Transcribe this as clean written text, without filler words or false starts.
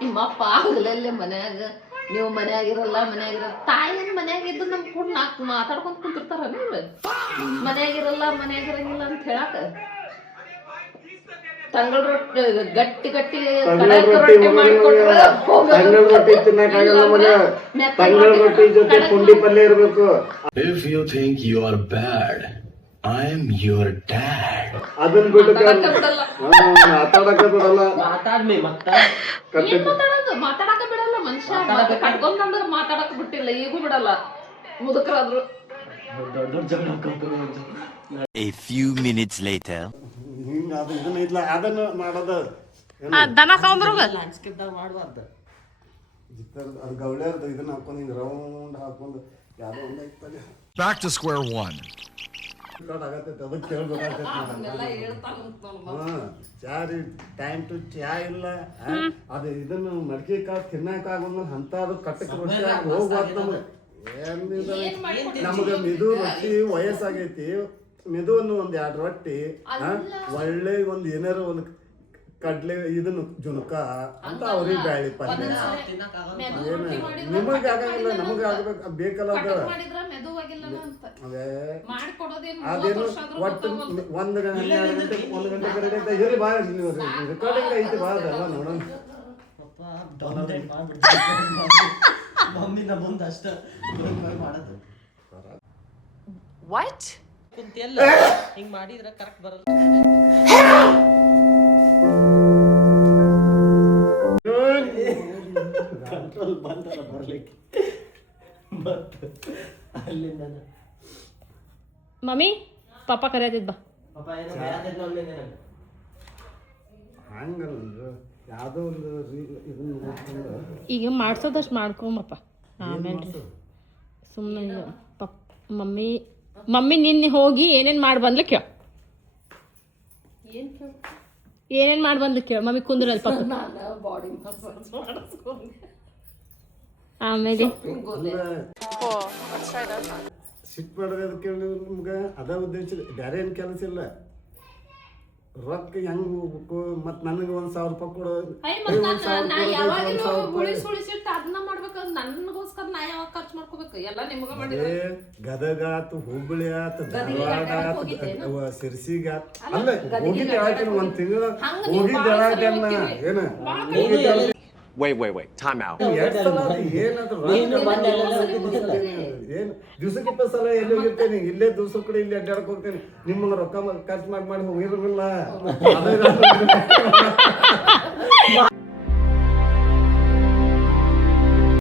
ನಿಮ್ಮಪ್ಪ ಆಗಲಲ್ಲೇ ಮನ್ಯಾಗ ನೀವು ಮನ್ಯಾಗಿರಲ್ಲ ತಾಯಿನ ಮನ್ಯಾಗ ಇದ್ದು ನಮ್ ಕೂಡ ನಾಲ್ಕು ಮಾತಾಡ್ಕೊಂತ ಕುಂತಿರ್ತಾರ ನೀವು ಮನ್ಯಾಗಿರಲ್ಲ ಮನ್ಯಾಗಿರಂಗಿಲ್ಲ ಅಂತ ಹೇಳಾಕ ತಂಗಳ ರೊಟ್ಟಿ ಗಟ್ಟಿ ಗಟ್ಟಿ ರೊಟ್ಟಿ ಮಾಡ್ಕೊಟ್ರ ತಂಗಳ ರೊಟ್ಟಿ ತಿನ್ನಕ್ಕಾಗಲ್ಲ ಮಗ. ತಂಗಳ ರೊಟ್ಟಿ ಜೊತೆ ಪುಂಡಿ ಪಲ್ಯ ಇರ್ಬೇಕು. If you think you are bad, I am your dad. ಅದನ್ನ ಬಿಟ್ಟು ಮಾತಾಡಕ ಬಿಡಲ್ಲ ಮಾತಾಡ್ಮಿ ಮತ್ತ ಏನ್ ಮಾತಾಡೋದು ಮಾತಾಡಕ ಬಿಡಲ್ಲ ಮನುಷ್ಯ ಕಟ್ಕೊಂಡ್ರ ಮಾತಾಡಕ ಬಿಟ್ಟಿಲ್ಲ ಈಗೂ ಬಿಡಲ್ಲ ಮುದುಕರಾದ್ರು. ದೊಡ್ಡ ಜಗಳ. A few minutes later. ಹಿಂಗ ಅದು ಇದನ್ನ ಇಲ್ಲ ಅದನ್ನ ಮಾಡೋದು ದನ ಸೌಂದ್ರಗ ಲ್ಯಾಂಡ್ಸ್ಕೇಪ್ದಾಗ ಮಾಡುವಾದ ಅದು ಗೌಳೆ ಇದನ್ನ ಹಾಕೊಂಡು ಹಿಂಗ ರೌಂಡ್ ಹಾಕೊಂಡು ಯಾವ್ದೋ ಒಂದ್ ಐತಲ್ಲ Back to square one. ಆಗತ್ತೈತೆ ಅದಕ್ಕೆ ಕೇಳ್ಬೇಕಾಗ್ತೈತೆ. ಚಾರಿ ಟೈಮ್ ಟು ಚಾ ಇಲ್ಲ ಅದು ಇದನ್ನ ಮಡಿಕೆ ಕಾಳು ತಿನ್ನಕ್ ಆಗೋದ್ಮೇಲೆ ಅಂತ ಅದು ಕಟ್ಟಕ್ಕೆ ರೊಟ್ಟಿ ಹೋಗ್ಬಾರ್ದು ನಮ್ಗೆ. ನಮ್ಗೆ ಮಿದು ರೊಟ್ಟಿ ವಯಸ್ಸಾಗೈತಿ, ಮಿದುವನ್ನು ಒಂದ್ 2 ರೊಟ್ಟಿ ಒಳ್ಳೆ ಒಂದ್ ಏನಾರು ಒಂದ್ ಕಡ್ಲೆ ಇದನ್ನ ಜುನಕ ಅಂತ ಅವ್ರಿಗೆ ಬ್ಯಾಳಿ ಪಲ್ಯ ನಿಮಗ್ ಆಗಂಗಿಲ್ಲ ನಮಗ ಆಗ್ಬೇಕು ಬೇಕಲ್ಲ ಅದ ಅದೇ ಅದೇನು ಒಟ್ಟು 1 ಗಂಟೆ 1 ಗಂಟೆ ಕಡೆ ಹೇಳಿ ಬಾ ರೆಕಾರ್ಡಿಂಗ್ ಐತಿ ಬಾ ಅದೆಲ್ಲ ನೋಡೋಣ. ಮಮ್ಮಿ ನಮ್ಮ ಮುಂದೆ ಅಷ್ಟ ಮಾಡೋದು ಕುಂತಿಯಲ್ಲ ಹಿಂಗ್ ಮಾಡಿದ್ರ ಕರೆಕ್ಟ್ ಬರಲ್ಲ. ಕಂಟ್ರೋಲ್ ಬಂದಲ್ಲ ಬರ್ಲಿಕ್ಕೆ ಮತ್ತೆ ಅಲ್ಲಿಂದ ಮಮ್ಮಿ ಪಾಪ ಕರೆಯದಿದ್ ಬಾ ಪಾಪ ಏನೋ ಬೇರೆ ನೋಡ್ಲಿ ನನಗೆ ಹಂಗಲ್ಲ ಯಾವುದೋ ಒಂದು ಇದನ್ನ ನೋಡ್ಕೊಂಡು ಈಗ ಮಾಡ್ಸೋದಷ್ಟು ಮಾಡ್ಕೊಂಬಪ್ಪ ಆಮೇಲೆ ಸುಮ್ಮನೆ ಪಪ್ ಮಮ್ಮಿ ನಿನ್ನೆ ಹೋಗಿ ಏನೇನು ಮಾಡಿ ಬಂದ್ಲು ಕೇಳ ಏನೇನು ಮಾಡಿ ಬಂದ್ಲು ಕೇಳ ಮಮ್ಮಿ ಕುಂದ್ರಲ್ಲಿ ಪಕ್ಕ ಆಮೇಲೆ ಸಿಟ್ಟು ಮಾಡೋದಕ್ಕೆ ನಿಮ್ಗೆ ಅದ ಉದ್ದೇಶ ಬೇರೆ ಏನು ಕೆಲಸ ಇಲ್ಲ. ರೊಕ್ಕ ಹೆಂಗ್ ಹೋಗ್ಬೇಕು ಮತ್ ನನಗೆ 1,000 ರೂಪಾಯಿ ಕೊಡು ಗದಗ ಆತು ಹುಬ್ಬಳ್ಳಿ ಆತು ಧಾರವಾಡ ಆತು ಸಿರ್ಸಿಗ ಅಲ್ಲ ಹೋಗಿದ್ದೆ ಹೇಳ್ತೀನಿ 1 ತಿಂಗಳ ಹೋಗಿದ್ದೆ ಹೇಳಾಕನ್ನ ಏನ Wait. Time out. ಏನು ದಿವ್ಸಕ್ಕೆ 20 ಸಲ ಎಲ್ಲಿ ಹೋಗಿರ್ತೇನೆ, ಇಲ್ಲೇ ದಿವ್ಸ ಕಡೆ ಇಲ್ಲಿ ಅಡ್ಡಾಡಕ್ ಹೋಗ್ತೇನೆ. ನಿಮ್ಮಂಗ ರೊಕ್ಕ ಖರ್ಚು ಮಾಡಿ ಹೋಗಿರಲಿಲ್ಲ.